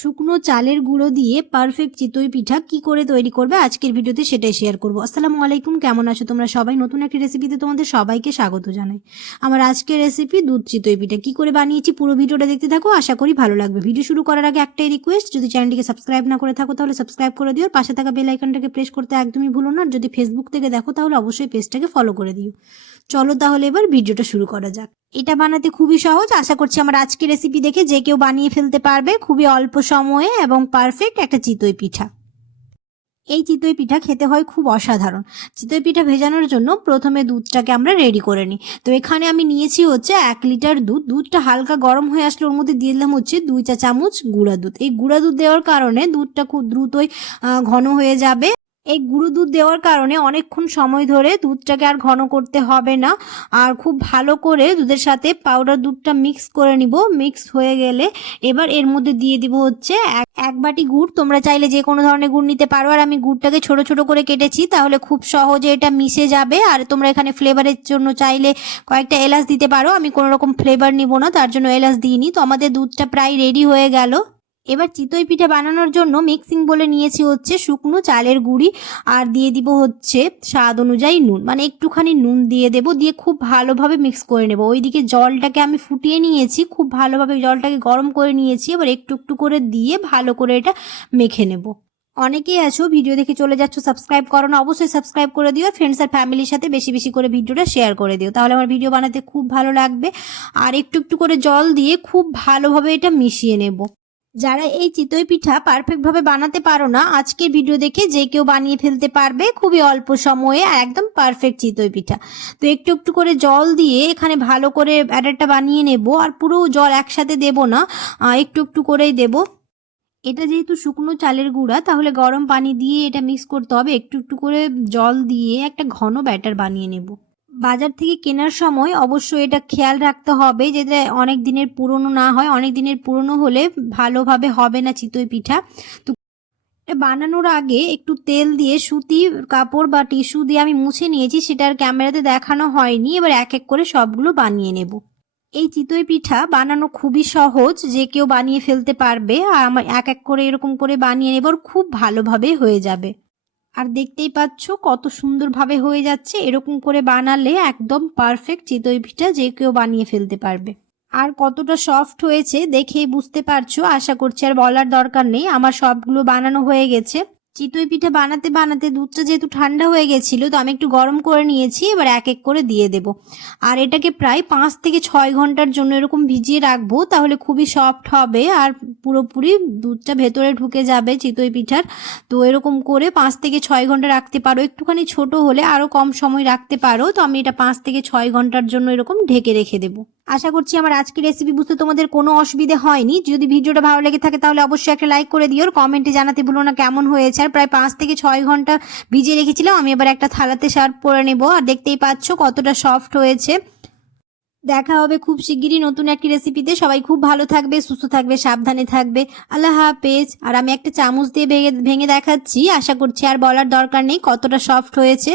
শুকনো চালের গুঁড়ো দিয়ে পারফেক্ট চিতই পিঠা কি করে তৈরি করবে? আজকের ভিডিওতে সেটাই শেয়ার করব। আসসালামু আলাইকুম, কেমন আছো তোমরা সবাই? নতুন একটি রেসিপিতে তোমাদের সবাইকে স্বাগত জানাই। আমার আজকের রেসিপি দুধ চিতই পিঠা। কি করে বানিয়েছি পুরো ভিডিওটা দেখতে থাকো, আশা করি ভালো লাগবে। ভিডিও শুরু করার আগে একটাই রিকোয়েস্ট যদি চ্যানেলটিকে সাবস্ক্রাইব না করে থাকো তাহলে সাবস্ক্রাইব করে দিও। পাশে থাকা বেল আইকনটাকে প্রেস করতে একদমই ভুলো না। যদি ফেসবুক থেকে দেখো তাহলে অবশ্যই পেজটাকে ফলো করে দিও। চলো তাহলে এবার ভিডিওটা শুরু করা যাক। এটা বানাতে খুবই সহজ। আশা করছি আমার আজকের রেসিপি দেখে যে কেউ বানিয়ে ফেলতে পারবে। খুবই অল্প সময়ে এবং পারফেক্ট একটা চিতই পিঠা। এই চিতই পিঠা খেতে হয় খুব অসাধারণ। চিতই পিঠা ভেজানোর জন্য প্রথমে দুধটাকে আমরা রেডি করে নিই। তো এখানে আমি নিয়েছি হচ্ছে এক লিটার দুধ। দুধটা হালকা গরম হয়ে আসলে ওর মধ্যে দিয়ে দিলাম হচ্ছে দুই চা চামচ গুঁড়া দুধ। এই গুঁড়া দুধ দেওয়ার কারণে দুধটা খুব দ্রুতই ঘন হয়ে যাবে। এই গুঁড়ো দুধ দেওয়ার কারণে অনেকক্ষণ সময় ধরে দুধটাকে আর ঘন করতে হবে না। আর খুব ভালো করে দুধের সাথে পাউডার দুধটা মিক্স করে নিব। মিক্স হয়ে গেলে এবার এর মধ্যে দিয়ে দিব হচ্ছে এক বাটি গুড়। তোমরা চাইলে যে কোনো ধরনের গুড় নিতে পারো। আর আমি গুড়টাকে ছোট ছোট করে কেটেছি, তাহলে খুব সহজে এটা মিশে যাবে। আর তোমরা এখানে ফ্লেভারের জন্য চাইলে কয়েকটা এলাচ দিতে পারো। আমি কোনো রকম ফ্লেভার নিব না, তার জন্য এলাচ দিইনি। তো আমাদের দুধটা প্রায় রেডি হয়ে গেল। এবার চিতই পিঠা বানানোর জন্য মিক্সিং বলে নিয়েছি হচ্ছে শুকনো চালের গুঁড়ি আর দিয়ে দিব হচ্ছে স্বাদ অনুযায়ী নুন। মানে একটুখানি নুন দিয়ে দেব, দিয়ে খুব ভালোভাবে মিক্স করে নেব। ওইদিকে জলটাকে আমি ফুটিয়ে নিয়েছি, খুব ভালোভাবে জলটাকে গরম করে নিয়েছি। এবার একটু একটু করে দিয়ে ভালো করে এটা মেখে নেব। অনেকেই আছো, ভিডিও দেখে চলে যাচ্ছ সাবস্ক্রাইব করো না, অবশ্যই সাবস্ক্রাইব করে দিও। ফ্রেন্ডস আর ফ্যামিলির সাথে বেশি বেশি করে ভিডিওটা শেয়ার করে দিও। তাহলে আমার ভিডিও বানাতে খুব ভালো লাগবে। আর একটু একটু করে জল দিয়ে খুব ভালোভাবে এটা মিশিয়ে নেব। যারা এই চিতই পিঠা পারফেক্টভাবে বানাতে পারো না, আজকের ভিডিও দেখে যে কেউ বানিয়ে ফেলতে পারবে খুবই অল্প সময়ে একদম পারফেক্ট চিতই পিঠা। তো একটু একটু করে জল দিয়ে এখানে ভালো করে ব্যাটারটা বানিয়ে নেব আর পুরো জল একসাথে দেব না একটু একটু করেই দেব। এটা যেহেতু শুকনো চালের গুঁড়া, তাহলে গরম পানি দিয়ে এটা মিক্স করতে হবে, একটু একটু করে জল দিয়ে একটা ঘন ব্যাটার বানিয়ে নেব। বাজার থেকে কেনার সময় অবশ্যই এটা খেয়াল রাখতে হবে যাতে অনেক দিনের পুরনো না হয়, অনেক দিনের পুরনো হলে ভালোভাবে হবে না চিতই পিঠা। তো বানানোর আগে একটু তেল দিয়ে সুতি কাপড় বা টিস্যু দিয়ে আমি মুছে নিয়েছি, সেটা আর ক্যামেরাতে দেখানো হয়নি। এবার এক এক করে সবগুলো বানিয়ে নেব। এই চিতই পিঠা বানানো খুবই সহজ, যে কেউ বানিয়ে ফেলতে পারবে। আর আমার এক এক করে এরকম করে বানিয়ে নেব খুব ভালোভাবে হয়ে যাবে। আর দেখতেই পাচ্ছ কত সুন্দরভাবে হয়ে যাচ্ছে। এরকম করে বানালে একদম পারফেক্ট চিতই পিঠা যে কেউ বানিয়ে ফেলতে পারবে। আর কতটা সফট হয়েছে দেখেই বুঝতে পারছ। আশা করছি আর বলার দরকার নেই। আমার সবগুলো বানানো হয়ে গেছে। চিতই পিঠা বানাতে বানাতে দুধটা যেহেতু ঠান্ডা হয়ে গেছিল, তো আমি একটু গরম করে নিয়েছি, এবার এক এক করে দিয়ে দেব। আর এটাকে প্রায় পাঁচ থেকে ছয় ঘণ্টার জন্য এরকম ভিজিয়ে রাখব, তাহলে খুবই সফট হবে আর পুরোপুরি দুধটা ভেতরে ঢুকে যাবে চিতই পিঠার। তো এরকম করে পাঁচ থেকে ছয় ঘণ্টা রাখতে পারো। একটুখানি ছোট হলে আরও কম সময় রাখতে পারো। তো আমি এটা পাঁচ থেকে ছয় ঘণ্টার জন্য এরকম ঢেকে রেখে দেবো। আশা করছি আমার আজকের রেসিপি বুঝতে তোমাদের কোনো অসুবিধে হয়নি। যদি ভিডিওটা ভালো লেগে থাকে তাহলে অবশ্যই একটা লাইক করে দিও। কমেন্টে জানাতে ভুলো না কেমন হয়েছে। আর প্রায় পাঁচ থেকে ছয় ঘণ্টা ভিজিয়ে রেখেছিলাম। আমি এবার একটা থালাতে সার্ভ করে নেব। আর দেখতেই পাচ্ছ কতটা সফট হয়েছে। দেখা হবে খুব শিগগিরই নতুন একটি রেসিপিতে। সবাই খুব ভালো থাকবে, সুস্থ থাকবে, সাবধানে থাকবে। আল্লাহ হাফেজ। আর আমি একটা চামচ দিয়ে ভেঙে ভেঙে দেখাচ্ছি। আশা করছি আর বলার দরকার নেই কতটা সফট হয়েছে।